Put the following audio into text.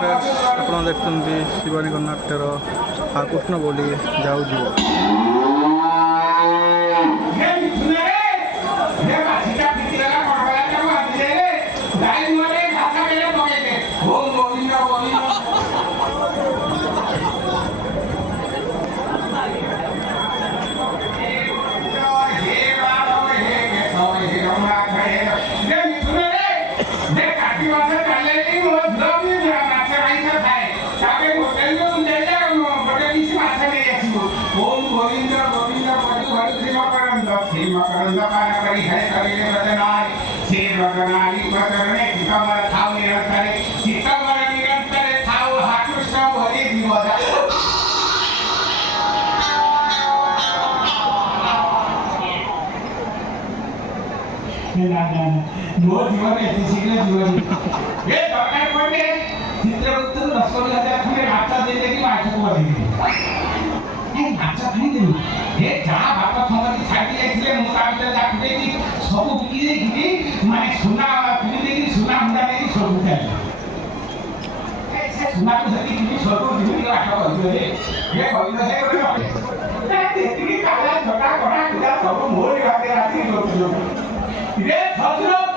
friends आप देखते शिवानी नाट्यर कृष्ण बोली जाऊ जीव मकरंद पान करी है करीले बदनाई शेर बदनाई बदरणे चितमर थाव निरंतरे चितमर निरंतरे थाव हा कृष्ण भरी दिवदा नो जीवन येते शिकले जीवन हे डॉक्टर कोणते चित्रगुप्त नसकोली हजार खमे रातचा देते की वाचक मध्ये हे रातचा नाही देऊ हे जहाँ बापा समाधि छाटी लेखिले मुकाबले दाखते कि सब किए कि माने सुना किने कि सुना मुंडा नहीं सब उठा ऐसे सुना को सती कि सब दिनी का आटा होइलो हे होइलो हे तेती काला छोटा बड़ा कुदा सब मोर गाते राती लोग रे ससुर